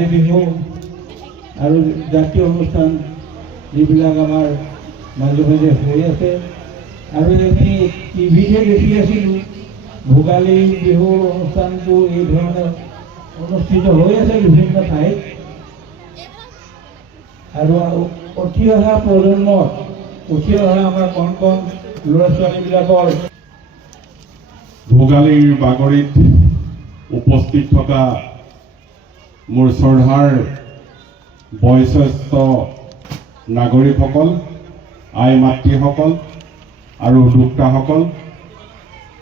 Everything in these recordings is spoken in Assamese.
ভোগালী বিহু আৰু জাতীয় অনুষ্ঠান যিবিলাক আমাৰ মাজে মাজে হৈ আছে আৰু আমি টিভিতে দেখি আছিলোঁ ভোগালী বিহুৰ অনুষ্ঠানটো এই ধৰণে অনুষ্ঠিত হৈ আছে বিভিন্ন ঠাইত আৰু উঠি অহা প্ৰজন্মৰ উঠি অহা আমাৰ কণ কণ ল'ৰা ছোৱালীবিলাকৰ ভোগালীৰ বাগৰিত উপস্থিত থকা মোৰ শ্ৰদ্ধাৰ বয়োজ্যেষ্ঠ নাগৰিকসকল আই মাতৃসকল আৰু উদ্যোক্তাসকল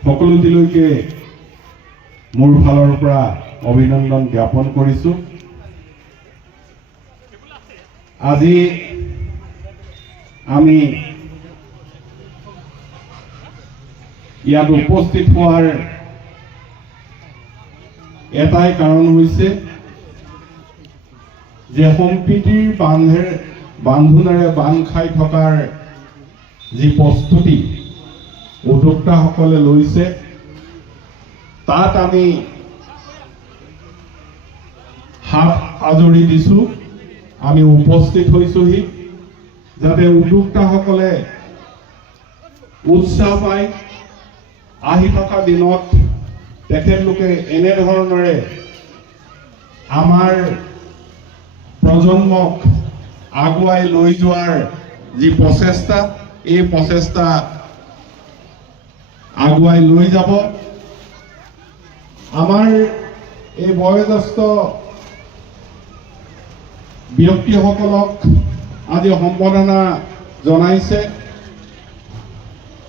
সকলোটিলৈকে মোৰ ফালৰ পৰা অভিনন্দন জ্ঞাপন কৰিছোঁ। আজি আমি ইয়াত উপস্থিত হোৱাৰ এটাই কাৰণ হৈছে যে সম্প্ৰীতিৰ বান্ধোনেৰে বান্ধ খাই থকাৰ যি প্ৰস্তুতি উদ্যোক্তাসকলে লৈছে তাত আমি হাত আজৰি দিছোঁ। আমি উপস্থিত হৈছোহি যাতে উদ্যোক্তাসকলে উৎসাহ পায় আহি থকা দিনত তেখেতলোকে এনেধৰণেৰে আমাৰ প্ৰজন্মক আগুৱাই লৈ যোৱাৰ যি প্ৰচেষ্টা এই প্ৰচেষ্টা আগুৱাই লৈ যাব। আমাৰ এই বয়োজ্যেষ্ঠ ব্যক্তিসকলক আজি সম্বৰ্ধনা জনাইছে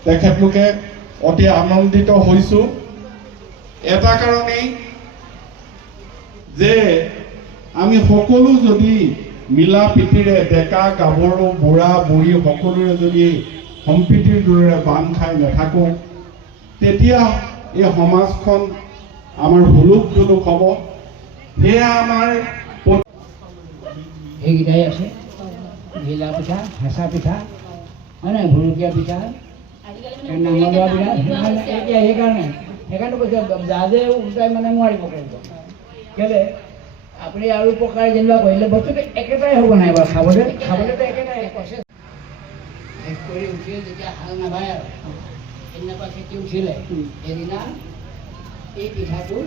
তেখেতলোকে অতি আনন্দিত হৈছোঁ এটা কাৰণেই যে আমি সকলো যদি মিলা প্ৰীতিৰে ডেকা গাভৰু বুঢ়া বুঢ়ী সকলোৰে যদি সম্প্ৰীতিৰ দৰে বান্ধ খাই নাথাকোঁ তেতিয়া এই সমাজখন আমাৰ হুলুক ধুলুক হ'ব। সেয়া আমাৰ এইকেইটাই আছে ঘিলা পিঠা হেঁচা পিঠা হয় নাই ভুৰুকীয়া পিঠা নাঙলোৱা পিঠা এতিয়া সেইকাৰণে কৈছে জাজে উল্টাই মানে নোৱাৰিব পাৰিব কেলে আপুনি আৰু প্ৰকাৰ যেনিবা কৰিলে বস্তুটো একেটাই হ'ব নাই বাৰু খাবলৈতো একেটাই প্ৰচেছ শেষ কৰি উঠি যেতিয়া হাল নাবায় আৰু সেইদিনাৰ পৰা খেতি উঠিলে সেইদিনা এই পিঠাটো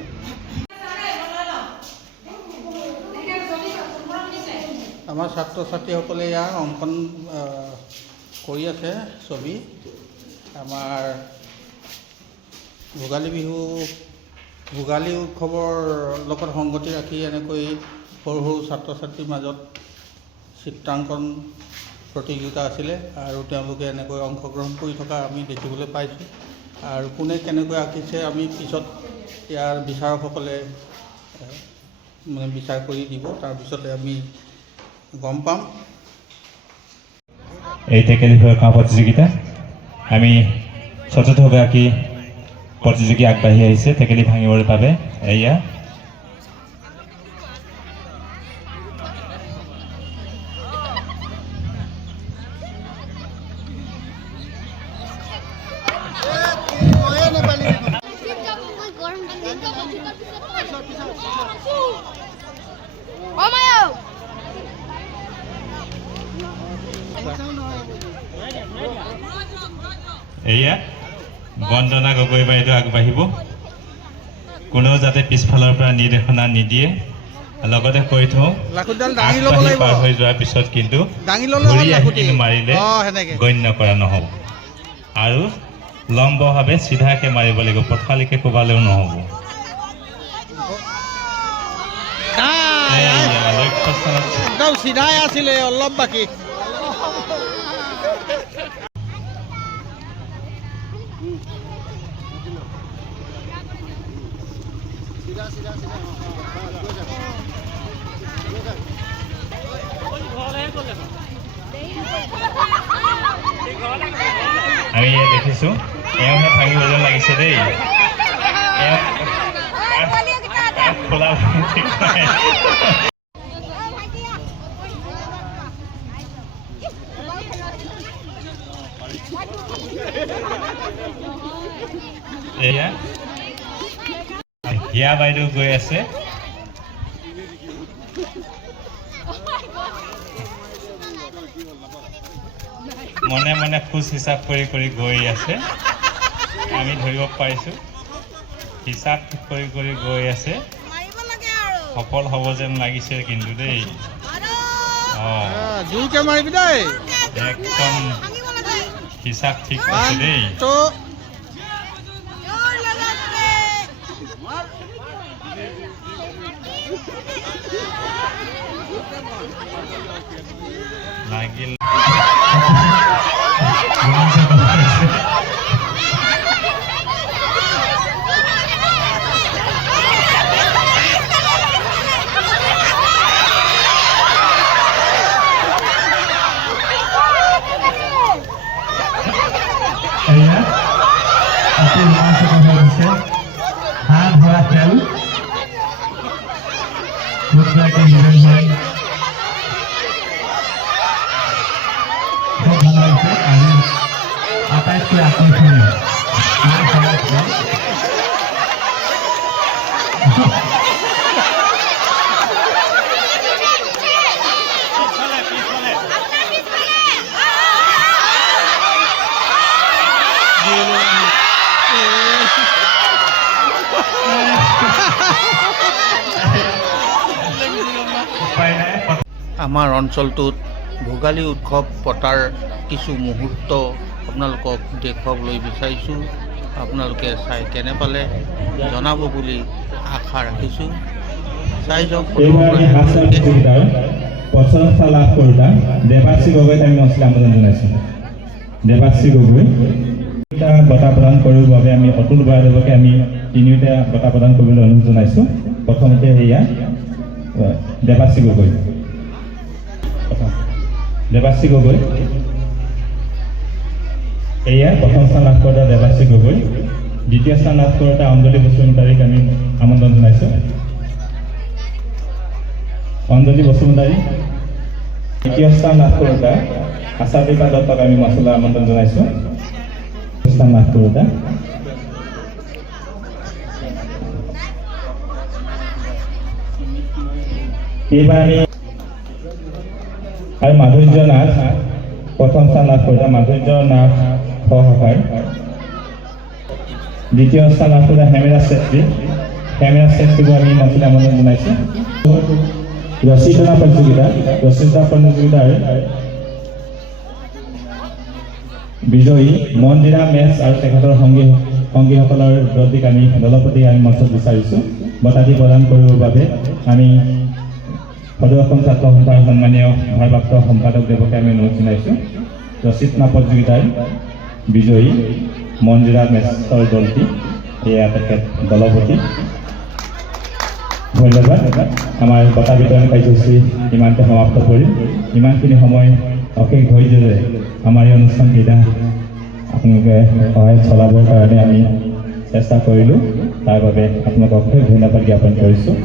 আমাৰ ছাত্ৰ ছাত্ৰীসকলে ইয়াৰ অংকন কৰি আছে ছবি। আমাৰ ভোগালী উৎসৱৰ লগত সংগতি ৰাখি এনেকৈ সৰু সৰু ছাত্ৰ ছাত্ৰীৰ মাজত চিত্ৰাংকন প্ৰতিযোগিতা আছিলে আৰু তেওঁলোকে এনেকৈ অংশগ্ৰহণ কৰি থকা আমি দেখিবলৈ পাইছোঁ আৰু কোনে কেনেকৈ আঁকিছে আমি পিছত ইয়াৰ বিচাৰকসকলে মানে বিচাৰ কৰি দিব তাৰপিছতে আমি গম পাম। এই টেকেলি ভঙা প্ৰতিযোগিতা আমি চতুৰ্থগৰাকী প্ৰতিযোগী আগবাঢ়ি আহিছে টেকেলি ভাঙিবৰ বাবে। এয়া এয়া বন্দনা গগৈ বাইদেউ আগবাঢ়িব। কোনেও যাতে পিছফালৰ পৰা নিৰ্দেশনা নিদিয়ে লগতে কৈ থওঁ পাৰ হৈ যোৱাৰ পিছত কিন্তু ঘূৰি আহি কিন্তু মাৰিলে গণ্য কৰা নহ'ব আৰু লম্বভাৱে চিধাকৈ মাৰিব লাগিব পথালিকৈ কোবালেও নহ'ব। একদম চিধাই আছিলে অলপ বাকী আমি ইয়াত দেখিছোঁ এওঁহে ভাঙিব যেন লাগিছে দেই। খোলা ঠিক নাই। এয়া হিয়া বাইদেউ গৈ আছে মনে মনে খোজ হিচাপ কৰি কৰি গৈ আছে আমি ধৰিব পাৰিছোঁ হিচাপ কৰি কৰি গৈ আছে সফল হ'ব যেন লাগিছে কিন্তু দেই জোৰকে মাৰিবি দেই একদম হিচাপ ঠিক আছে দেই লাগিল হাত ধৰা খেল মুদ্ৰাকে নিজন হয় খুব ভাল হৈছে আৰু আটাইতকৈ আকৰ্ষণীয় হাত ধৰা খেল আমাৰ অঞ্চলটোত ভোগালী উৎসৱ পতাৰ কিছু মুহূৰ্ত আপোনালোকক দেখুৱাবলৈ বিচাৰিছোঁ আপোনালোকে চাই কেনে পালে জনাব বুলি আশা ৰাখিছোঁ চাই যাওক প্ৰশংসা লাভ কৰোঁতা দেৱাশ্ৰী গগৈক আমি মঞ্চলৈ আমন্ত্ৰণ জনাইছোঁ দেৱাশ্ৰী গগৈ বঁটা প্ৰদান কৰিবৰ বাবে আমি অতুল বৰাদেৱকে আমি তিনিওটা বঁটা প্ৰদান কৰিবলৈ অনুৰোধ জনাইছোঁ প্ৰথমতে সেয়া দেৱাশ্ৰী গগৈ দেৱাশ্ৰী গগৈ এয়া প্ৰথম স্থান লাভ কৰোঁতা দেৱাশ্ৰী গগৈ দ্বিতীয় স্থান লাভ কৰোঁতা অঞ্জলি বসুমতাৰীক আমি আমন্ত্ৰণ জনাইছোঁ অঞ্জলি বসুমতাৰী তৃতীয় স্থান লাভ কৰোঁতা আশাদীপা দত্তক আমি মঞ্চলৈ আমন্ত্ৰণ জনাইছোঁ স্থান লাভ কৰোঁতা এইবাৰ আমি আৰু মাধুৰ্য নাথ প্ৰথম স্থান লাভ কৰোঁতা মাধুৰ্য নাথ সহকাৰী দ্বিতীয় স্থান লাভ কৰোঁতা হেমেৰা চেত্ৰীকো আমি মঞ্চলৈ আমন্ত্ৰণ জনাইছোঁ ৰচিতা প্ৰতিযোগিতাৰ বিজয়ী মন্দিৰা মেছ আৰু তেখেতৰ সংগীসকলৰ দলটিক আমি দলপতিক আমি মঞ্চত বিচাৰিছোঁ বঁটাটি প্ৰদান কৰিবৰ বাবে আমি সদৌ অসম ছাত্ৰ সন্থাৰ সন্মানীয় ভাৰপ্ৰাপ্ত সম্পাদক দেৱকে আমি অনুৰোধ জনাইছোঁ ৰচিতা প্ৰতিযোগিতাৰ বিজয়ী মন্দিৰা মেছৰ দলটি এয়া তেখেত দলপতি ধন্যবাদ আমাৰ বঁটা বিতৰণ কাৰ্যসূচী ইমানতে সমাপ্ত কৰিম ইমানখিনি সময় অশেষ ধৈৰ্যৰে আমাৰ এই অনুষ্ঠানকেইটা আপোনালোকে সহায় চলাবৰ কাৰণে আমি চেষ্টা কৰিলোঁ তাৰ বাবে আপোনালোকক অশেষ ধন্যবাদ জ্ঞাপন কৰিছোঁ